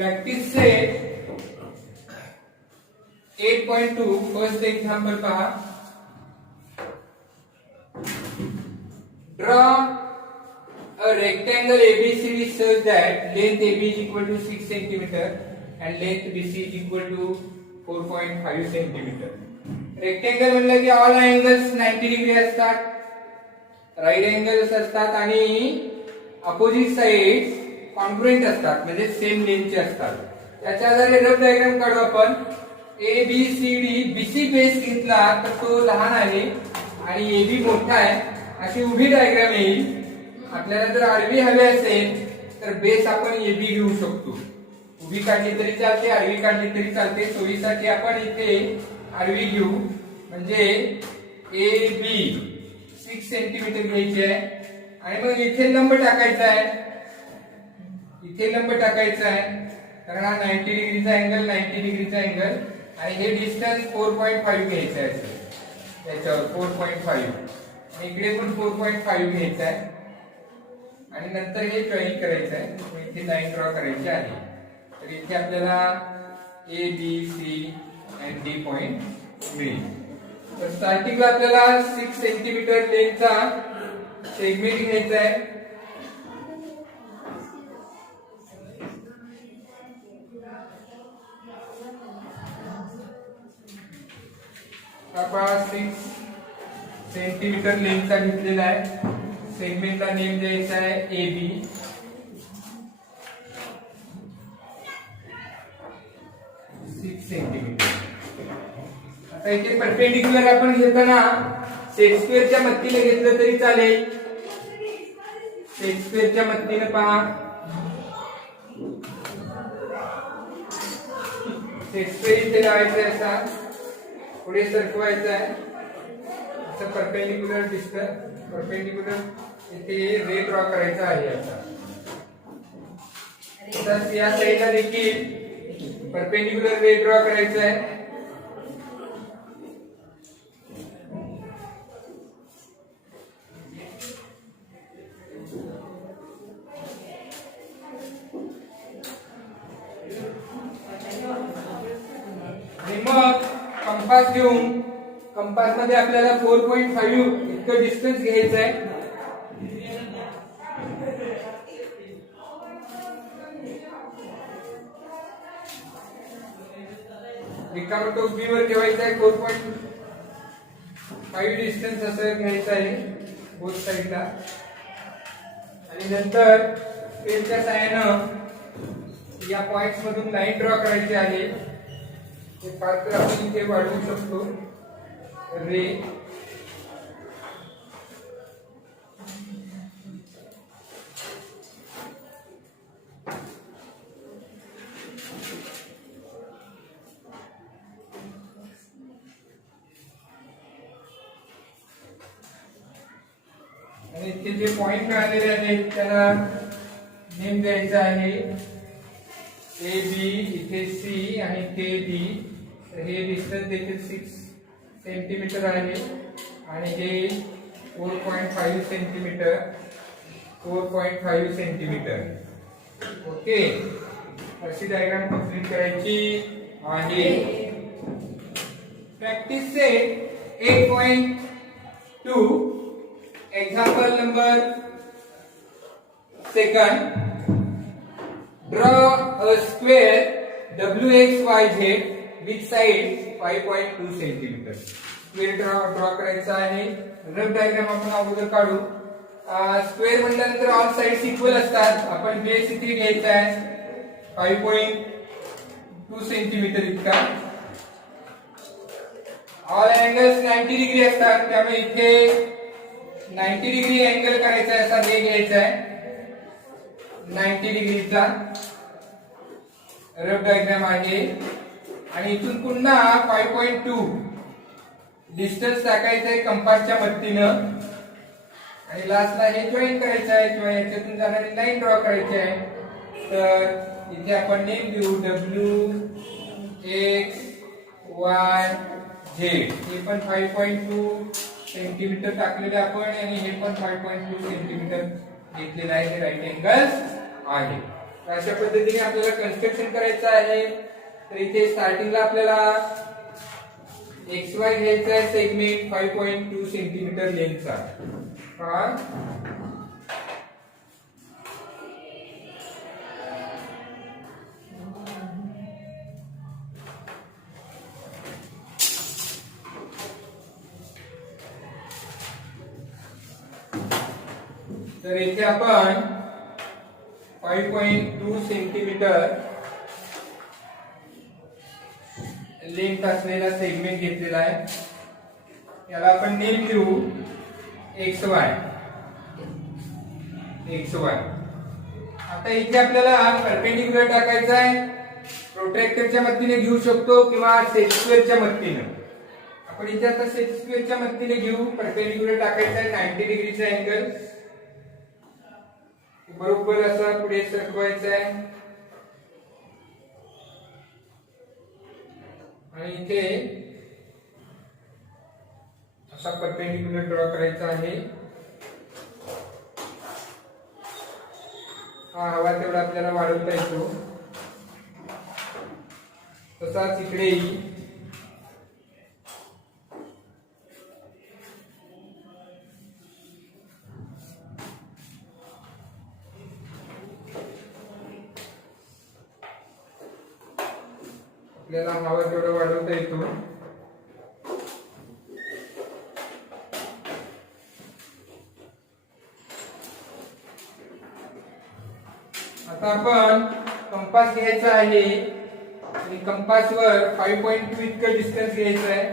Practice से 8.2 first example पहा. Draw a rectangle ABCD such that length AB is equal to 6 cm and length BC is equal to 4.5 cm. Rectangle म्हणलं की all angles 90 degree असतात, right angles असतात आणि opposite sides congruent असतात म्हणजे same लेंथचे असतात. त्याच्या आधारे रफ डायग्राम काढू आपण. ABCD BC बेस घेतला तर तो लहान आहे आणि AB मोठा आहे, अशी उभी डायग्राम येईल. आपल्याला जर आडवी हवी असेल तर बेस आपण AB घेऊ शकतो. उभी काढली तरी चालते, आडवी काढली तरी चालते. सोयीसाठी आपण इथे आडवी घेऊ म्हणजे AB 6 सेंटीमीटर घ्यायची आहे आणि मग इथे लंब टाकायचा आहे. इथे लंब टाकायचा आहे कारण हा 90 डिग्रीचा अँगल 90 डिग्रीचा अँगल आणि हे डिस्टन्स 4.5 घ्यायचं आहे. त्याच्यावर 4.5 आणि इकडे पण 4.5 घ्यायचं आहे आणि नंतर हे जॉईन करायचं आहे. इथे लाईन ड्रॉ करायची आहे. तर इथे आपल्याला A B C and D point मिळेल. तर स्टार्टिंगला आपल्याला 6 सेंटीमीटर लेंथचा सेगमेंट घ्यायचा आहे. आपण 6 सेंटीमीटर लेंथचा घेतलेला आहे. सेगमेंटला नेम द्यायचा आहे AB. आता इथे परपेंडिक्युलर आपण घेताना शेक्सपियरच्या मदतीने घेतलं तरी चालेल. शेक्सपियरच्या मदतीने पहा. शेक्सपियर इथे लावायचं आहे, असा पुढे सरकवायचा आहे. असं परपेंडिक्युलर दिसतं. परपेंडिक्युलर इथे रे ड्रॉ करायचा आहे. आता या साईडला देखील परपेंडिक्युलर रे ड्रॉ करायचा आहे. आणि मग कंपास घेऊन कंपास मध्ये आपल्याला 4.5 इतकं डिस्टन्स घ्यायचं आहे. रिकामा टोक बी वर ठेवायचा आहे. 4.5 डिस्टन्स असं घ्यायचं आहे बोथ साइडला आणि नंतर पेनच्या साहाय्यानं या पॉइंट्स मधून लाईन ड्रॉ करायची आहे. हे फार आपण इथे वाढवू शकतो. रे आणि इथे जे पॉइंट मिळालेले आहेत त्याला नेम द्यायचा आहे AB. इथे C आणि इथे D. हे डिस्टन्स देखील 6 सेंटीमीटर आहे आणि हे 4.5 सेंटीमीटर 4.5 सेंटीमीटर. ओके, अशी डायग्राम कंप्लीट करायची आहे. Practice say 8.2 example number second. Draw a square WXYZ with side 5.2 centimetre. Square draw करायचा आहे. रफ डायग्राम आपण अगोदर काढू. स्क्वेअर म्हटल्यानंतर ऑल साइड्स इक्वल असतात. आपण बेस इथे घ्यायचा आहे 5.2 सेंटीमीटर इतका. ऑल अँगल्स 90 डिग्री असतात त्यामुळे इथे 90 डिग्री अँगल करायचा आहे. असा हे घ्यायचा आहे 90 डिग्रीचा. रफ डायग्राम आहे आणि इथून पुन्हा 5.2 डिस्टन्स टाकायचं आहे कंपासच्या मदतीनं आणि लास्टला हे जॉईन करायचं आहे किंवा याच्यातून जाणारी लाईन ड्रॉ करायची आहे. तर इथे आपण नेम देऊ WXYZ. हे पण 5.2 सेंटीमीटर टाकलेले आपण आणि हे पण 5.2 सेंटीमीटर घेतलेलं आहे. हे राईट अँगल्स आहे. अशा पद्धतीने आपल्याला कन्स्ट्रक्शन करायचं आहे. तर इथे स्टार्टिंगला आपल्याला XY घ्यायचा आहे सेगमेंट 5.2 सेंटीमीटर लेंथचा. तर इथे आपण 5.2 सेंटीमीटर लेंथ असलेला सेगमेंट घेतलेला आहे. याला आपण नेम देऊ XY. आता इथे आपल्याला परपेंडिक्युलर टाकायचा आहे. प्रोट्रॅक्टरच्या मदतीने घेऊ शकतो किंवा सेट स्क्वेअरच्या मदतीने. आपण इथे आता सेट स्क्वेअरच्या मदतीने घेऊ. परपेंडिक्युलर टाकायचा आहे 90 डिग्रीचा अँगल. बरोबर असा पुढे सरकवायचा आहे आणि इथे असा परपेंडिक्युलर ड्रॉ करायचा आहे. हा हवा तेवढा आपल्याला वाढवता येतो. तसाच इकडेही आपल्याला हवा तेवढा वाढवता येतो. आता आपण कंपास घ्यायचा आहे आणि कंपासवर 5.2 इतकं डिस्टन्स घ्यायचं आहे.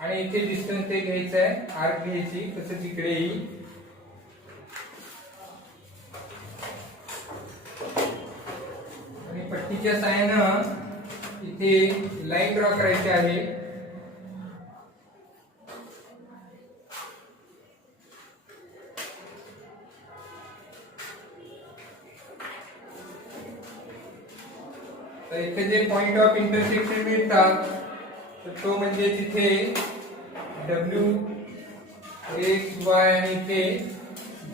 आणि इथे डिस्टन्स ते घ्यायचं आहे. आर्क घ्यायची. तसंच इकडेही पट्टीच्या साहाय्यानं इथे लाईन ड्रॉ करायची आहे. तर इथे जे पॉइंट ऑफ इंटरसेक्शन मिळतात तर तो म्हणजे तिथे W, X, Y आणि इथे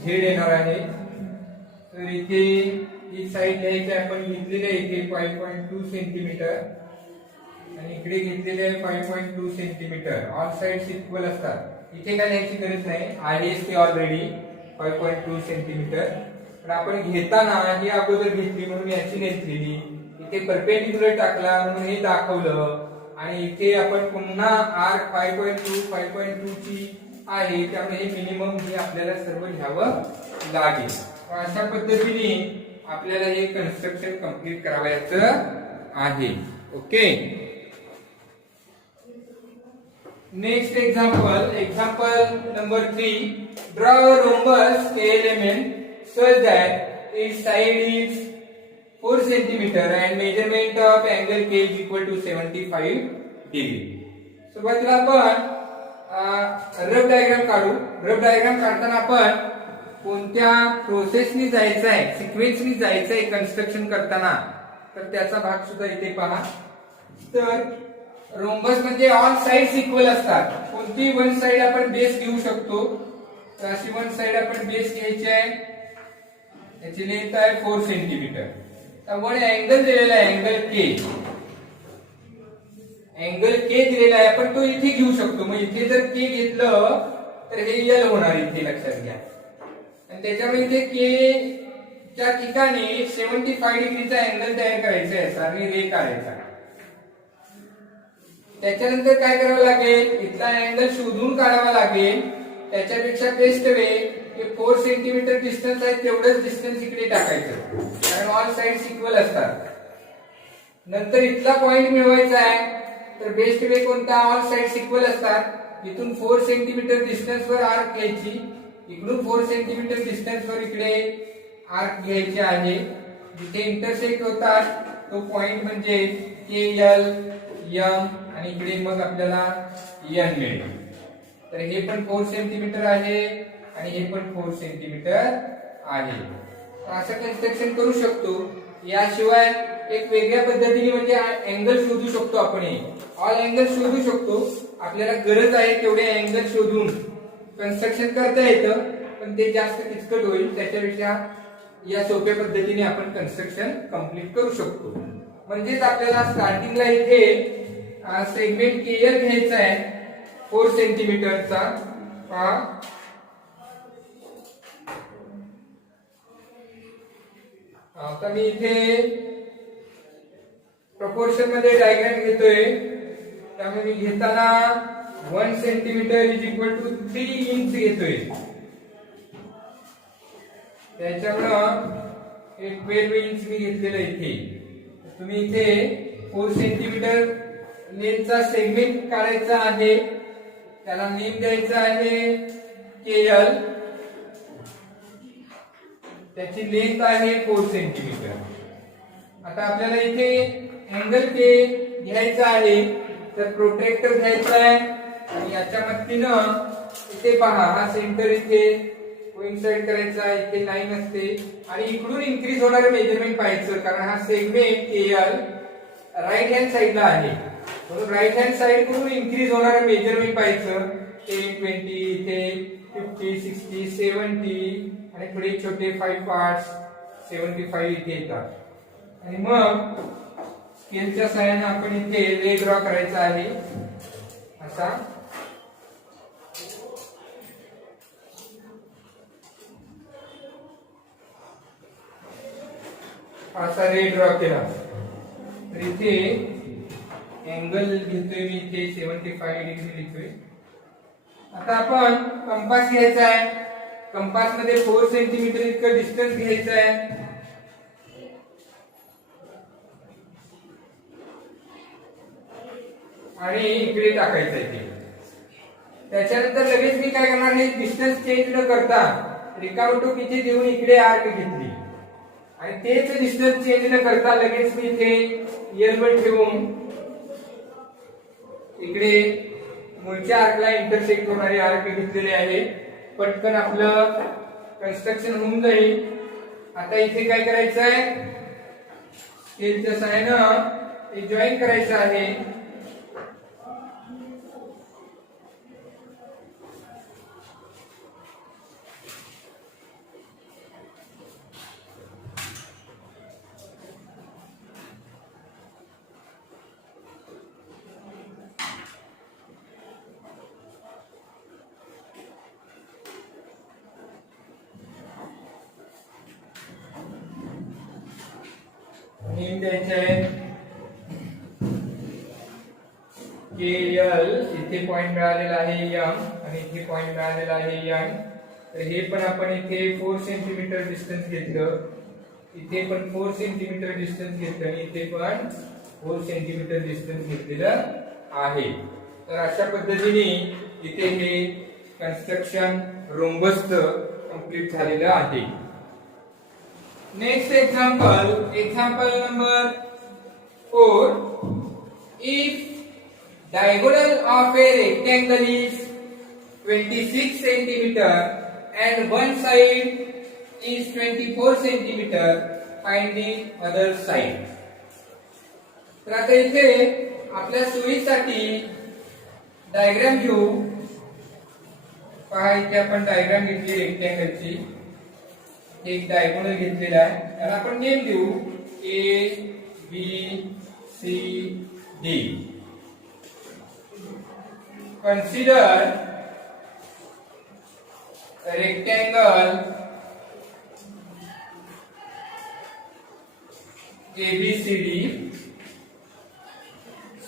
Z येणार आहे. तर इथे ही साइड घ्यायची आपण घेतलेली आहे इथे 5.2 सेंटीमीटर आणि इकडे घेतलेले आहे 5.2 सेंटीमीटर. ऑल साइड्स इक्वल असतात. इथे काय लिहायची गरज नाही. आहे ऑलरेडी 5.2 सेंटीमीटर. पण आपण घेताना ही अगोदर घेतली म्हणून याची घेतलेली. इथे परपेंडिक्युलर टाकला म्हणून हे दाखवलं आणि इथे आपण पुन्हा आर्क 5.2 ची आहे त्यामुळे हे मिनिमम हे आपल्याला सर्व घ्यावं लागेल. अशा पद्धतीने आपल्याला हे कन्स्ट्रक्शन कंप्लीट करायचं आहे. Okay. Next example number 3. Draw a rhombus element such that its side is 4 cm and measurement of angle K is equal to 75 degree. सुरुवातीला आपण रफ डायग्राम काढू. रफ डायग्राम काढताना आपण कोणत्या प्रोसेसनी जायचं आहे, सिक्वेन्सनी जायचं आहे कन्स्ट्रक्शन करताना, तर त्याचा भाग सुद्धा इथे पहा. तर रोम्बस मध्ये ऑल साइड्स इक्वल असतात. कोणती वन साइड आपण बेस घेऊ शकतो. तर अशी वन साइड आपण बेस घ्यायची आहे. याची लेंथ आहे 4 सेंटीमीटर. तर वन अँगल दिलेला आहे अँगल के दिलेला आहे. आपण तो इथे घेऊ शकतो. मग इथे जर के घेतलं तर हे यल होणार इथे लक्षात घ्या. आणि त्याच्यामुळे इथे के च्या ठिकाणी 75 डिग्रीचा अँगल तयार करायचा आहे आणि रे काढायचा. त्याच्यानंतर काय करावं लागेल, इथला अँगल शोधून काढावा लागेल. त्याच्यापेक्षा बेस्ट वे 4 सेंटीमीटर डिस्टन्स आहे तेवढंच डिस्टन्स इकडे टाकायचं, कारण ऑल साइड्स इक्वल असतात. नंतर इथला पॉइंट मिळवायचा आहे. तर बेस्ट वे कोणता, ऑल साइड्स इक्वल असतात. इथून 4 सेंटीमीटर डिस्टन्स वर आर्क घ्यायची. इकडून 4 सेंटीमीटर डिस्टन्स वर इकडे आर्क घ्यायचे आहे. जिथे इंटरसेक्ट होतात तो पॉइंट म्हणजे KL, M आणि इकडे मग आपल्याला N मिळेल. तर हे पण 4 सेंटीमीटर आहे आणि हे पण 4 सेंटीमीटर आहे. असं कन्स्ट्रक्शन करू शकतो. याशिवाय एक वेगळ्या पद्धतीने म्हणजे अँगल शोधू शकतो आपण. ऑल अँगल शोधू शकतो. आपल्याला गरज आहे तेवढे अँगल शोधून कन्स्ट्रक्शन करता येतं, पण ते जास्त किचकट होईल. त्याच्यापेक्षा या सोप्या पद्धतीने आपण कन्स्ट्रक्शन कंप्लीट करू शकतो. म्हणजेच आपल्याला स्टार्टिंगला इथे सेगमेंट केएल घ्यायचा आहे 4 सेंटीमीटरचा. आता मी इथे प्रपोर्शन मध्ये डायग्राम घेतोय. त्यामुळे मी घेताना 1 centimetre is equal to 3 inch घेतोय. त्याच्यामुळं 12 इंच मी घेतलेलं इथे. तुम्ही इथे 4 सेंटीमीटर लेंथचा सेगमेंट काढायचा आहे. त्याला नेम द्यायचा आहे केएल. त्याची लेंथ आहे 4 सेंटीमीटर. आता आपल्याला इथे अँगल के घ्यायचा आहे. तर प्रोट्रॅक्टर घ्यायचा आहे आणि याच्या मदतीनं इथे पहा हा सेंटर इथे कोइन्साइड करायचा. इथे लाईन असते आणि इकडून इन्क्रीज होणारे मेजरमेंट पाहायचं, कारण हा सेगमेंट केएल राईट हँड साइडला आहे. म्हणून राईट हँड साइड कडून इन्क्रीज होणारे मेजरमेंट पाहायचं. 10, 20 इथे 50, 60, 70 आणि पुढे छोटे 5 पार्ट्स 75 इथे येतात. आणि मग स्केलच्या सहाय्याने आपण इथे रे ड्रॉ करायचा आहे. असा रे ड्रॉ केला. तर इथे अँगल घेतोय मी इथे 75 डिग्री लिहितोय. आता आपण कंपास घ्यायचा आहे. कंपास मध्ये 4 सेंटीमीटर इतकं डिस्टन्स घ्यायचं आहे. आणि इकडे टाकायचं इथे. त्याच्यानंतर लगेच मी काय करणार, हे डिस्टन्स चेंज न करता रिकाउंट इथे देऊन इकडे आर्क घेतली आणि तेच डिस्टन्स चेंज न करता लगेच मी इथे एल1 ठेवून इकडे मूळच्या आर्कला इंटरसेक्ट होणारे आर्क घेतलेले आहे. पटकन आपलं कन्स्ट्रक्शन होऊन जाईल. आता इथे काय करायचं आहे, स्केलच्या सहाय्यानं हे जॉईन करायचं आहे. नेम द्यायचे आहे केएल. इथे पॉइंट मिळालेला आहे एम आणि इथे पॉइंट मिळालेला आहे एन. तर हे पण आपण इथे 4 सेंटीमीटर डिस्टन्स घेतलं. इथे पण 4 सेंटीमीटर डिस्टन्स घेतलं आणि इथे पण 4 सेंटीमीटर डिस्टन्स घेतलेलं आहे. तर अशा पद्धतीने इथे हे कन्स्ट्रक्शन रोम्बस कंप्लीट झालेलं आहे. Next example number 4. If diagonal of a rectangle is 26 centimeter and one side is 24 centimeter, find the other side. तर आता इथे आपल्या सोयीसाठी डायग्राम घेऊ. पहा इथे आपण डायग्राम घेतली रेक्टँगलची. एक डायगोनल घेतलेला आहे. त्याला आपण नेम देऊ A B C D. Consider rectangle ABCD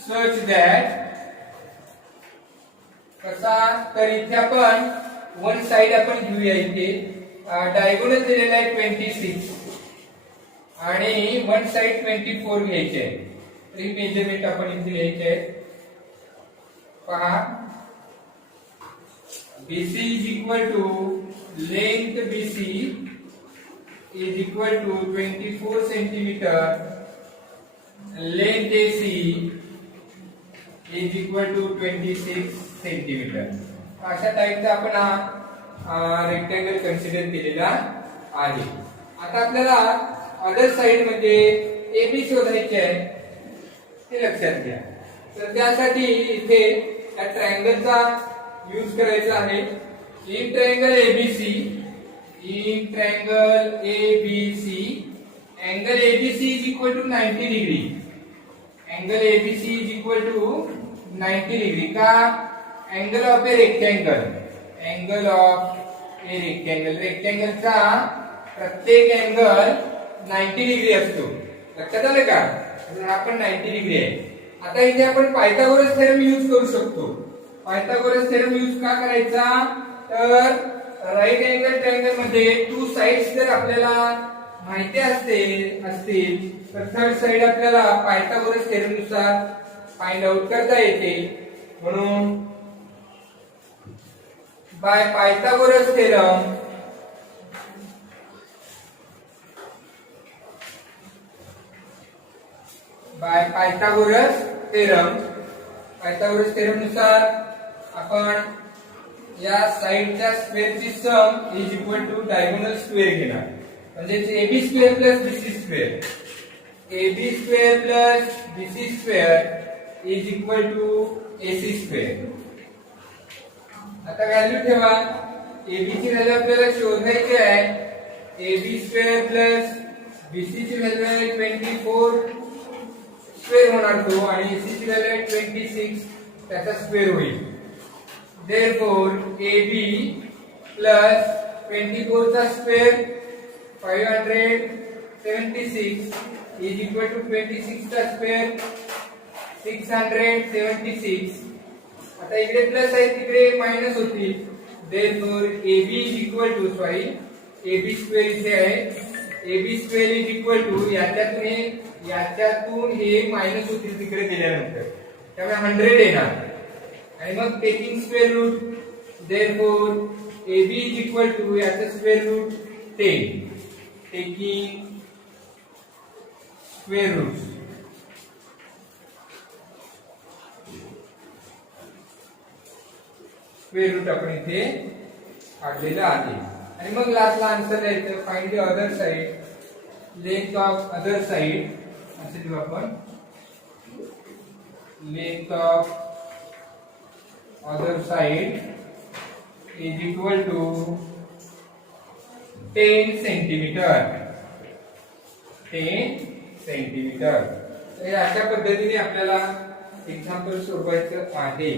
such that कसा, तर इथे आपण वन साइड आपण घेऊया. इथे डायगोनल दिलेला आहे 26 आणि वन साइड 24 घ्यायचे आहे. तर ही मेजरमेंट आपण इथे घ्यायचे आहे. पहा BC is equal to length BC is equal to 24 centimeter, length AC is equal to 26 centimeter. अशा टाइपचा आपण हा रेक्टँगल कन्सिडर केलेला आहे. आता आपल्याला अदर साइड म्हणजे AB शोधायचे आहे, ते लक्षात घ्या. तर त्यासाठी इथे या ट्रायंगलचा यूज करायचा आहे. in triangle ABC, in triangle ABC, angle ABC is equal to 90 degree. Angle ABC is equal to 90 degree. का angle of a rectangle, angle of a rectangle, rectangle चा प्रत्येक अँगल 90 डिग्री असतो. लक्षात आलं का? हा पण 90 डिग्री आहे. आता इथे आपण पायथागोरस थेरम यूज करू शकतो. पायथागोरस थेरम यूज का करायचा? तर राईट अँगल ट्रायंगल मध्ये टू साइड्स जर आपल्याला माहिती असतील तर थर्ड साइड आपल्याला पायथागोरस थेरम नुसार फाइंड आउट करता येते. म्हणून by Pythagoras theorem Pythagoras theorem नुसार आपण या साइडच्या स्क्वेअरची sum is equal to diagonal square घेणार. म्हणजे AB square plus BC square, AB square plus BC square is equal to AC square. आता व्हॅल्यू ठेवा. AB ची व्हॅल्यू आपल्याला शोधायची आहे. AB स्क्वेअर प्लस BC ची व्हॅल्यू आहे 24 स्क्वेअर होणार तो, आणि AC ची व्हॅल्यू आहे 26, त्याचा स्क्वेअर होईल. Therefore AB plus 24 चा स्क्वेअर 576 is equal to 26 चा स्क्वेअर 676. आता इकडे प्लस आहे तिकडे मायनस होतील. Therefore AB is equal to AB square इथे आहे. AB square is equal to याच्यातून हे मायनस होतील तिकडे गेल्यानंतर, त्यामुळे 100 येणार. आणि मग taking square root, therefore AB is equal to याचा square root 10, taking square root. Square root आपण इथे काढलेलं आहे. आणि मग लास्टला आन्सर द्यायचं. Find the other side, length of other side असे लिहू आपण. Length of other side is equal to 10 centimeter. 10 centimeter. तर अशा पद्धतीने आपल्याला एक्झाम्पल सोडवायचं आहे.